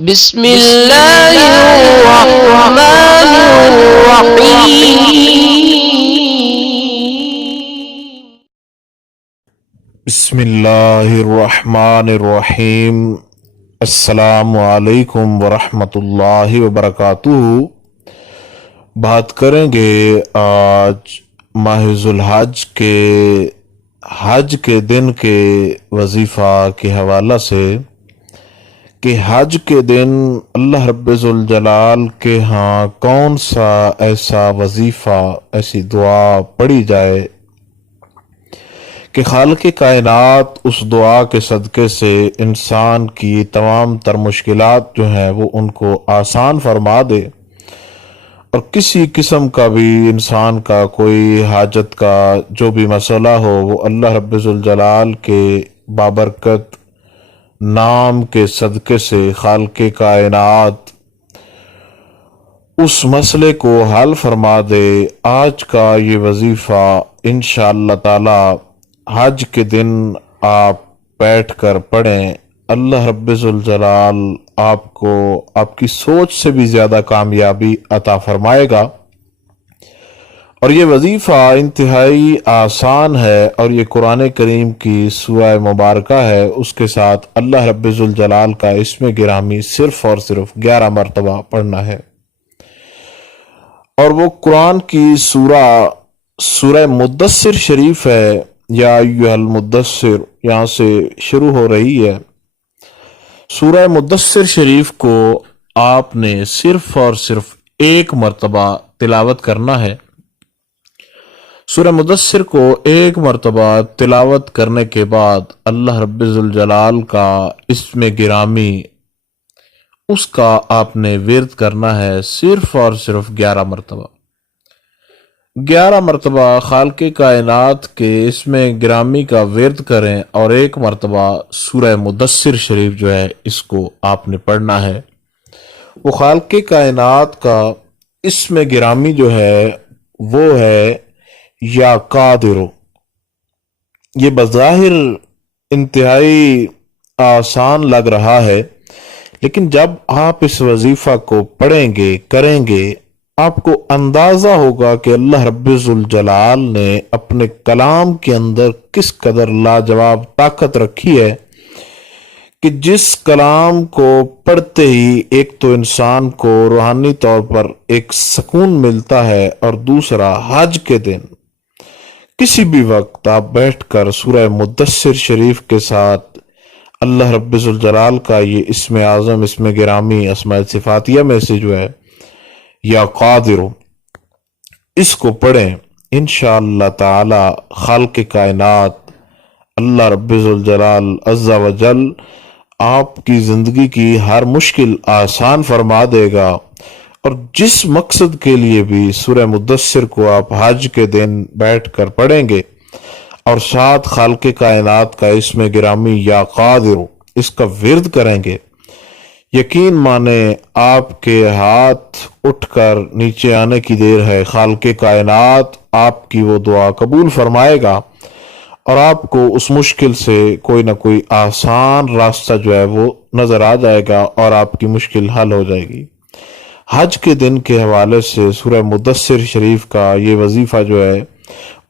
بسم اللہ الرحمن الرحیم بسم اللہ الرحمن الرحیم۔ السلام علیکم ورحمۃ اللہ وبرکاتہ۔ بات کریں گے آج ماہ ذوالحج کے حج کے دن کے وظیفہ کے حوالہ سے کہ حج کے دن اللہ رب ذوالجلال کے ہاں کون سا ایسا وظیفہ، ایسی دعا پڑھی جائے کہ خالق کائنات اس دعا کے صدقے سے انسان کی تمام تر مشکلات جو ہیں وہ ان کو آسان فرما دے، اور کسی قسم کا بھی انسان کا کوئی حاجت کا جو بھی مسئلہ ہو وہ اللہ رب ذوالجلال کے بابرکت نام کے صدقے سے خالق کائنات اس مسئلے کو حل فرما دے۔ آج کا یہ وظیفہ انشاءاللہ تعالی حج کے دن آپ بیٹھ کر پڑھیں، اللہ رب ذوالجلال آپ کو آپ کی سوچ سے بھی زیادہ کامیابی عطا فرمائے گا۔ اور یہ وظیفہ انتہائی آسان ہے، اور یہ قرآن کریم کی سورہ مبارکہ ہے، اس کے ساتھ اللہ رب ذوالجلال کا اسم گرامی صرف اور صرف 11 مرتبہ پڑھنا ہے۔ اور وہ قرآن کی سورہ مدثر شریف ہے، یا ایھا المدثر یہاں سے شروع ہو رہی ہے۔ سورہ مدثر شریف کو آپ نے صرف اور صرف ایک مرتبہ تلاوت کرنا ہے۔ سورہ مدثر کو ایک مرتبہ تلاوت کرنے کے بعد اللہ رب ذوالجلال کا اسم گرامی اس کا آپ نے ورد کرنا ہے صرف اور صرف 11 مرتبہ۔ 11 مرتبہ خالق کائنات کے اسم گرامی کا ورد کریں، اور ایک مرتبہ سورہ مدثر شریف جو ہے اس کو آپ نے پڑھنا ہے۔ وہ خالق کائنات کا اسم گرامی جو ہے وہ ہے یا قادر۔ یہ بظاہر انتہائی آسان لگ رہا ہے، لیکن جب آپ اس وظیفہ کو پڑھیں گے کریں گے آپ کو اندازہ ہوگا کہ اللہ رب ذوالجلال نے اپنے کلام کے اندر کس قدر لاجواب طاقت رکھی ہے کہ جس کلام کو پڑھتے ہی ایک تو انسان کو روحانی طور پر ایک سکون ملتا ہے، اور دوسرا حج کے دن کسی بھی وقت آپ بیٹھ کر سورہ مدثر شریف کے ساتھ اللہ رب ذوالجلال کا یہ اسم اعظم، اسم گرامی اسماء صفاتیہ میں سے جو ہے یا قادر، اس کو پڑھیں، انشاءاللہ تعالی خالق کائنات اللہ رب ذوالجلال عز و جل آپ کی زندگی کی ہر مشکل آسان فرما دے گا۔ اور جس مقصد کے لیے بھی سورہ مدثر کو آپ حج کے دن بیٹھ کر پڑھیں گے، اور ساتھ خالق کائنات کا اسم گرامی یا قادر اس کا ورد کریں گے، یقین مانے آپ کے ہاتھ اٹھ کر نیچے آنے کی دیر ہے۔ خالق کائنات آپ کی وہ دعا قبول فرمائے گا، اور آپ کو اس مشکل سے کوئی نہ کوئی آسان راستہ جو ہے وہ نظر آ جائے گا، اور آپ کی مشکل حل ہو جائے گی۔ حج کے دن کے حوالے سے سورہ مدثر شریف کا یہ وظیفہ جو ہے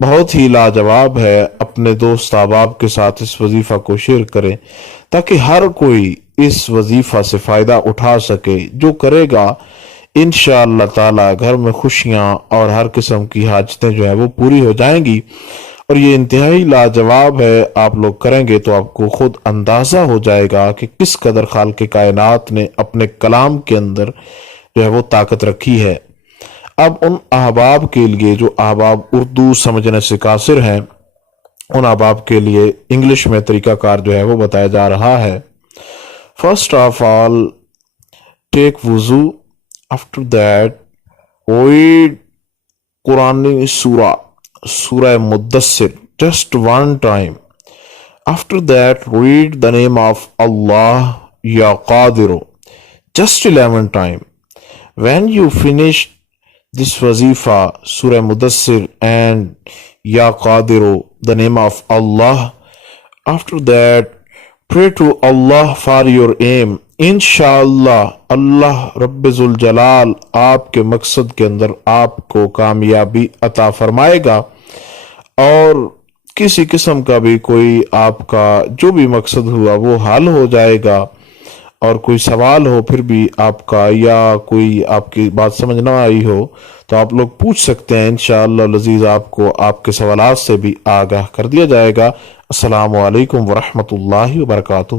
بہت ہی لاجواب ہے۔ اپنے دوست احباب کے ساتھ اس وظیفہ کو شیئر کریں تاکہ ہر کوئی اس وظیفہ سے فائدہ اٹھا سکے۔ جو کرے گا انشاءاللہ تعالی گھر میں خوشیاں اور ہر قسم کی حاجتیں جو ہے وہ پوری ہو جائیں گی، اور یہ انتہائی لاجواب ہے۔ آپ لوگ کریں گے تو آپ کو خود اندازہ ہو جائے گا کہ کس قدر خالق کائنات نے اپنے کلام کے اندر جو ہے وہ طاقت رکھی ہے۔ اب ان احباب کے لیے جو احباب اردو سمجھنے سے قاصر ہیں، ان احباب کے لیے انگلش میں طریقہ کار جو ہے وہ بتایا جا رہا ہے۔ فرسٹ آف آل ٹیک وضو، after that read قرآنی سورہ Mudassir just one time. After that read the name of Allah ya Qadir just 11 times. When you finish this wazifa, Surah Mudassir and Ya Qadiru, the name of Allah, after that pray to Allah for your aim انشاءاللہ اللہ رب ذوالجلال آپ کے مقصد کے اندر آپ کو کامیابی عطا فرمائے گا، اور کسی قسم کا بھی کوئی آپ کا جو بھی مقصد ہوا وہ حل ہو جائے گا۔ اور کوئی سوال ہو پھر بھی آپ کا، یا کوئی آپ کی بات سمجھ نہ آئی ہو، تو آپ لوگ پوچھ سکتے ہیں، انشاءاللہ العزیز آپ کو آپ کے سوالات سے بھی آگاہ کر دیا جائے گا۔ السلام علیکم ورحمۃ اللہ وبرکاتہ۔